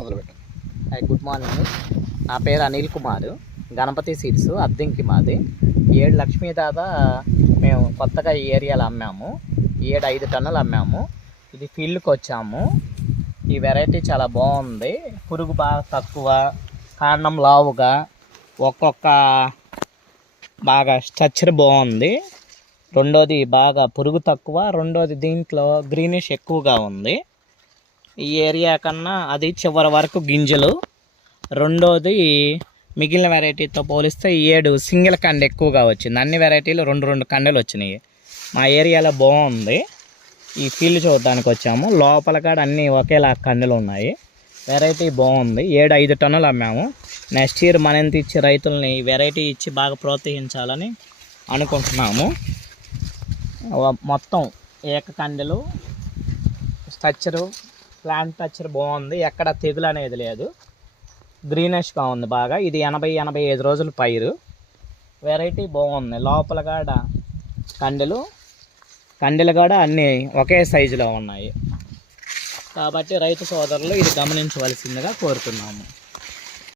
మొదలుపెట్టాను. Hi, good morning. నా పేరు అనిల్ కుమార్. గణపతి సీడ్స్ అద్దెంకి మాది. 7 లక్ష్మీ దాదా మేము కొత్తగా ఈ ఏరియాలో అమ్మాము. 5 టన్నులు అమ్మాము. ఇది ఫీల్డ్కి వచ్చాము. ఈ వెరైటీ చాలా బాగుంది. పురుగు బాగా తక్కువ, కాండం లావుగా, ఒక్కొక్క బాగా స్ట్రక్చర్ బాగుంది. రెండోది బాగా పురుగు తక్కువ, రెండోది దీంట్లో గ్రీనిష్ ఎక్కువగా ఉంది. ఈ ఏరియా కన్నా అది చివరి వరకు గింజలు. రెండోది మిగిలిన వెరైటీతో పోలిస్తే 7 సింగిల్ కండ ఎక్కువగా వచ్చింది. అన్ని వెరైటీలు 2 కండలు వచ్చినాయి. మా ఏరియాలో బాగుంది. ఈ ఫీల్డ్ చూడడానికి వచ్చాము. లోపల కాడ అన్నీ ఒకేలా కండలు ఉన్నాయి. వెరైటీ బాగుంది. 5 టన్నులు అమ్మాము. నెక్స్ట్ ఇయర్ మనంత ఇచ్చి రైతుల్ని వెరైటీ ఇచ్చి బాగా ప్రోత్సహించాలని అనుకుంటున్నాము. మొత్తం ఏకకండెలు, స్ట్రక్చరు, ప్లాంట్ స్ట్రక్చర్ బాగుంది. ఎక్కడ తెగులు అనేది లేదు. గ్రీనిష్గా ఉంది బాగా. ఇది 80-85 రోజుల పైరు. వెరైటీ బాగుంది. లోపల కాడ కండెలు కూడా అన్నీ ఒకే సైజులో ఉన్నాయి. కాబట్టి రైతు సోదరులు ఇది గమనించవలసిందిగా కోరుతున్నాము.